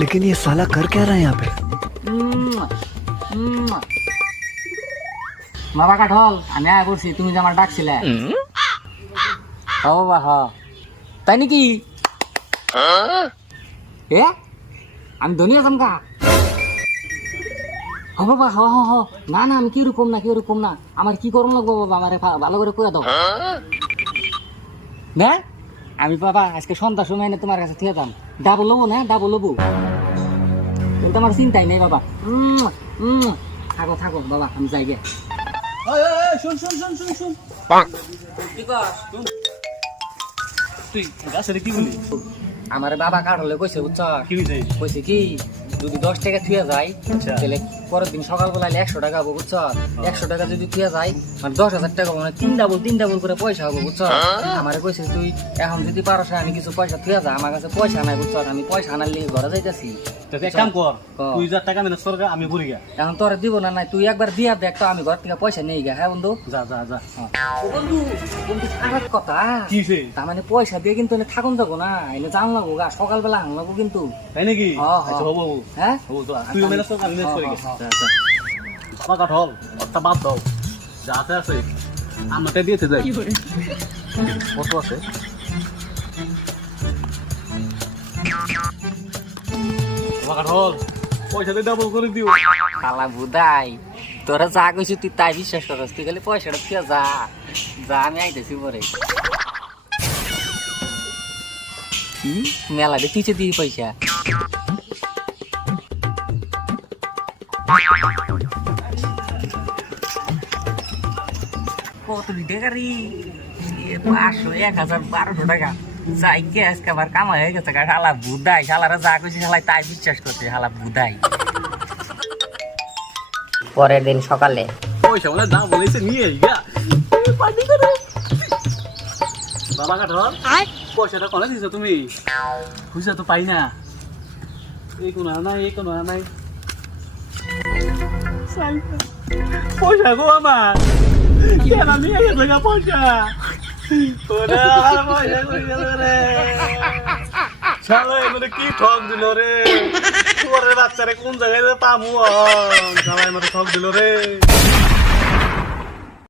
लेकिन ये साला कर क्या रहा है यहाँ पे? বাবা কাঠল আমি আয় করছি তুমি যে আমার ডাকছিলে ও বাবা হ তাই নাকি এ আমি ধনিয়া চমকা হ বাবা হ হ হ না না আমি কিরকম না আমার কি করুন লাগবো বাবা আমার ভালো করে কয়ে দাও না আমি বাবা আজকে সন্ধ্যার সময় না তোমার কাছে থেকে যাম ডাবল লবো না ডাবল লবো কিন্তু আমার চিন্তাই নেই বাবা থাকো থাকো বাবা আমি যাই গে শুন তুই গাছের কি বলি আমার বাবা কাঠলে কইছে বুঝছ কি হইছে কইছে কি যদি 10 টাকা থুয়ে যায় তাহলে পরের দিন সকালবেলা 100 টাকা হবো বুঝছ 100 টাকা যদি থুয়ে যায় মানে 10,000 টাকা মানে তিন ডাবল করে পয়সা হবো বুঝছ আমারে কইছে তুই এখন যদি পারছ আমি কিছু পয়সা থুয়ে যা আমার কাছে পয়সা নাই বুঝছ আমি পয়সা আনার লিগে ঘরে যাইতাছি তুই এক কাম কর তুই যা টাকা মেনে সরকা আমি ভরি গা এখন তোর দিব না নাই তুই একবার দিয়া দেখ তো আমি ঘর থেকে পয়সা নেই গা হ্যাঁ বন্ধু যা যা যা বন্ধু খারাপ কথা কি হইছে তার মানে পয়সা দিয়ে কিন্তু থাকুন যাবো না এনে জান লাগবো গা সকালবেলা হান লাগবো কিন্তু তাই নাকি হ্যাঁ, আচ্ছা হবো হবো হ্যাঁ হবো তো তুই মেনে সরকা আমি মেনে সরি গা হ্যাঁ, যা যা বাবা কাঠল অর্থা বাদ দাও যা আছে আমাকে দিয়েছে যাই কত আছে বাবা কাঠল পয়সা দিয়ে ডাবল করে দিও কালা বুদাই তোরা যা কইছিস তুই তাই বিশ্বাস করস তুই খালি পয়সাটা ফিরে যা যা আমি আইতেছি পরে কি মেলা দেখিছে দিই পয়সা কত টাকারি 500 1000 1200 টাকা যাই গে আজকে আবার কামাই হয়ে গেছে শালা বুদাই শালারা যা কইছিস শালা তাই বিশ্বাস করছে শালা বুদাই পরের দিন সকালে পয়সা বলে দাম বলেছে নিয়ে গা পার্টি করে বাবা কাঠল পয়সাটা কোনে দিছো তুমি খুঁজে তো পাই না এই কোন নাই পয়সা গো আমার কেন আমি এই জায়গা পয়সা ওরে আমার পয়সা কই গেল রে শালা এমনে কি ঠক দিল রে তোরে বাচ্চারে কোন জায়গায় পামু শালা এমনে ঠক দিল রে